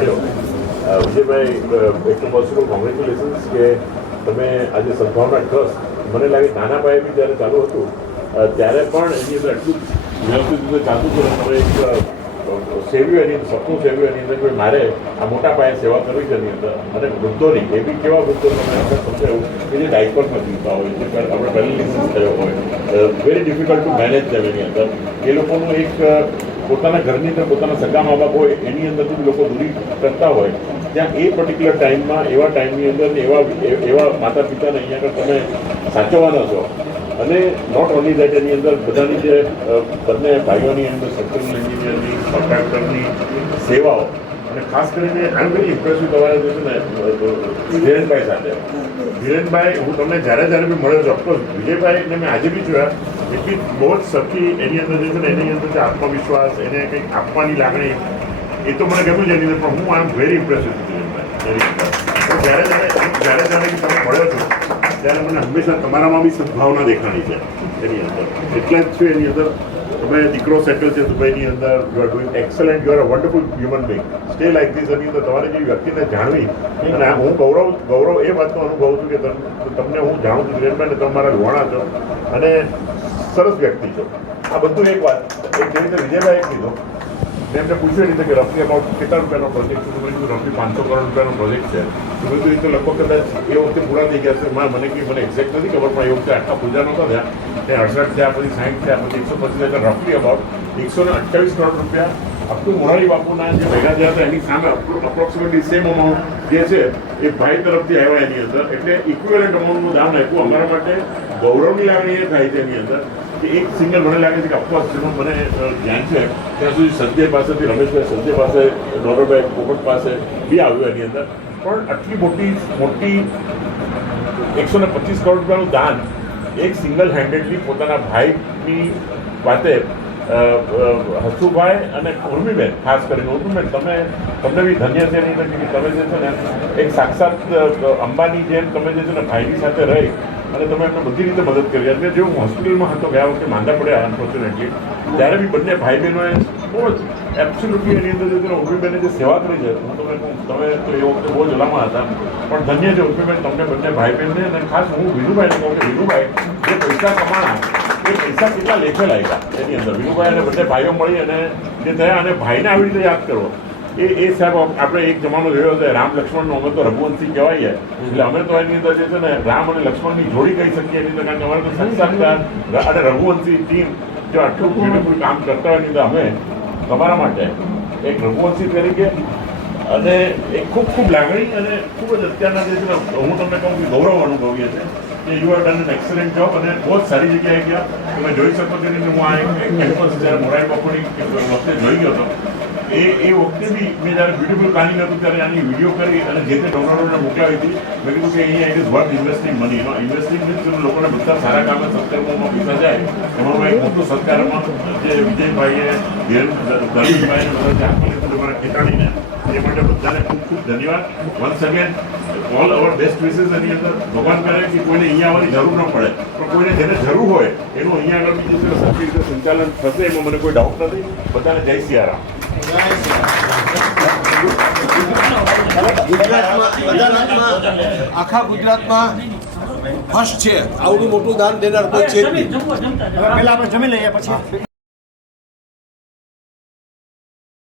માણ્યો. વિજયભાઈ, એક તો પોસિબલ કોંગ્રેચ્યુલેશન્સ કે તમે આજે સદભાવના ટ્રસ્ટ, મને લાગે નાના પાયે બી જ્યારે ચાલુ હતું ત્યારે પણ એની અંદર એટલું વ્યવસ્થિત રીતે ચાલતું હતું. તમે એક સેવ્યું એની સપનું સેવ્યું એની અંદર કે મારે આ મોટા પાયે સેવા કરવી છે એની અંદર. અને વૃદ્ધોની એ બી કેવા વૃદ્ધો તમે આપણે સમજાયું કે જે ડાયપરમાં જીવતા હોય, જે આપણે પેરેલિસિસ થયો હોય, વેરી ડિફિકલ્ટ ટુ મેનેજ છે એની અંદર. એ લોકોનું એક પોતાના ઘરની અંદર પોતાના સગા મા બાપ હોય એની અંદરથી લોકો દૂરી કરતા હોય, ત્યાં એ પર્ટિક્યુલર ટાઈમમાં એવા ટાઈમની અંદર એવા માતા પિતાને અહીંયા આગળ તમે સાચવવાના છો. અને નોટ ઓનલી દેટ એની અંદર બધાની જે બંને ભાઈઓની અંદર સ્ટ્રક્ચરલ એન્જિનિયરની, કોન્ટ્રાક્ટરની સેવાઓ, અને ખાસ કરીને આઈ એમ વેરી ઇમ્પ્રેસિવ તમારે જે છે ને ધીરેનભાઈ સાથે. ધીરેનભાઈ, હું તમને જ્યારે બી મળ્યો છું, ઓફકોર્સ વિજયભાઈને મેં આજે બી જોયા, એટલી બહુ જ સરખી એની અંદર જે છે ને એની અંદર જે આત્મવિશ્વાસ, એને કંઈક આપવાની લાગણી, એ તો મને ગમ્યું છે એની અંદર. પણ હું આઈ એમ વેરી ઇમ્પ્રેસિવ છું ધીરેનભાઈ, વેરી ઇમ્પ્રેસિવ. જ્યારે તમે મળ્યો છો ત્યારે મને હંમેશા તમારામાં બી સદભાવના દેખાણી છે એની અંદર. એટલે જ છે એની અંદર તમે દીકરો સેટલ છે દુબઈની અંદર, you are doing excellent, you are a wonderful human being, stay like this. એની અંદર તમારી જેવી વ્યક્તિને જાણવી, અને હું ગૌરવ એ વાતનો અનુભવું છું કે તમને હું જાણું છું ધીરેનભાઈ, તમે મારા લોહાણા છો અને સરસ વ્યક્તિ છો. આ બધું એક વાત. એક જે રીતે વિજયભાઈ કીધું, મેં એમને પૂછ્યું એ રીતે કે રફલી અબાઉટ કેટલા રૂપિયાનો પ્રોજેક્ટ છે? તો મેં કીધું રફલી 500 કરોડ રૂપિયાનો પ્રોજેક્ટ છે. તો મેં કીધું એ તો લગભગ કદાચ એ વખતે પૂરા થઈ ગયા છે. મને એક્ઝેક્ટ નથી ખબર, પણ એ વખતે આટલા પૂજા નહોતા થયા. ત્યાં 68 થયા, પછી 60 થયા, પછી 125 થયા. રફલી અબાઉટ 128 કરોડ રૂપિયા અબ્દુલ મોરારી બાપુના જે ભેગા થયા હતા એની સામે અપ્રોક્સિમેટલી સેમ અમાઉન્ટ જે છે એ ભાઈ તરફથી આવ્યા એની અંદર. એટલે ઇક્વિવેલન્ટ અમાઉન્ટનું દાન આપ્યું. અમારા માટે ગૌરવની લાગણી એ થાય છે એની અંદર કે એક સિંગલ, મને લાગે છે કે અફકોર્સ જેનું મને ધ્યાન છે ત્યાં સુધી સંજય પાસેથી, રમેશભાઈ સંજય પાસે, નોરભાઈ પોપટ પાસે બી આવ્યું એની અંદર. પણ આટલી મોટી 125 કરોડ રૂપિયાનું દાન એક સિંગલ હેન્ડેડલી પોતાના ભાઈની વાતે, હસુભાઈ અને ઉર્મીબેન, ખાસ કરીને ઉર્મીબેન, તમને બી ધન્ય છે એની અંદર કે તમે જે છે ને એક સાક્ષાત અંબાની જેમ તમે જે છે ને ભાઈની સાથે રહી અને તમે એમને બધી રીતે મદદ કરી. અને જો હું હોસ્પિટલમાં હતો ગયા વખતે માંદા પડ્યા અનફોર્ચ્યુનેટલી, ત્યારે બી બંને ભાઈ બહેનોએ બહુ જ એબ્સોલ્યુટલી એની અંદર જે ઉર્મીબેને જે સેવા કરી છે, હું તમને કહું, તમે તો એ વખતે બહુ જ ઓલામાં હતા, પણ ધન્ય છે ઉર્મીબેન તમને બંને ભાઈ બહેનને. અને ખાસ હું વિનુભાઈને કહું કે વિનુભાઈ જે પૈસા કમાણા એ પૈસા કેટલા લેખે લાગ્યા એની અંદર. વિનુભાઈ અને બંને ભાઈઓ મળી અને જે થયા, અને ભાઈને આવી રીતે યાદ કરો એ સાહેબ, આપણે એક જમાનો જોયો છે રામ લક્ષ્મણનો, અમે તો રઘુવંશી કહેવાય, એટલે અમે તો એની અંદર જે છે ને રામ અને લક્ષ્મણની જોડી કહી શકીએ એની અંદર. કારણ કે અમારે તો સાક્ષાત્કાર અને રઘુવંશી ટીમ જો આટલું બ્યુટીફુલ કામ કરતા હોય એની અંદર અમે તમારા માટે એક રઘુવંશી તરીકે અને એક ખૂબ લાગણી અને ખૂબ જ અત્યારના જે છે હું તમને કહું કે ગૌરવ અનુભવીએ છીએ કે you are done an excellent job. અને બહુ જ સારી જગ્યાએ ગયા. તમે જોઈ શકો છો કે હું આ એક કેમ્પસ જ્યારે મોરારી બાપુની વખતે જોઈ ગયો હતો, એ વખતે બી મેં જ્યારે બ્યુટીફુલ પ્લાનિંગ હતું ત્યારે આની વિડીયો કરી અને જે તે ડોનરોને મોકલાવી હતી. મેં કીધું કે અહીંયા it is worth investing money. Investing means લોકોને બધા સારા કામે સત્કર્મોમાં પૈસા જાય. એમાં એક મોટું સત્કારમાં જે વિજયભાઈએ, ધર્મેશભાઈને બધા જે આપેલું તમારા ખેતાણીને, એ માટે બધાને ખૂબ ધન્યવાદ. Once again all our best wishes. એની અંદર ભગવાન કરે કે કોઈને અહીંયા આવવાની જરૂર ન પડે, પણ કોઈને જેને જરૂર હોય એનું અહીંયા આગળ બીજું સરખી રીતે સંચાલન થશે એમાં મને કોઈ ડાઉટ નથી. બધાને જય સિયારામ. આખા ગુજરાતમાં ફર્સ્ટ છે, આવડું મોટું દાન દેનાર કોઈ છે જ નહીં. પહેલા આપણે જમી લઈએ પછી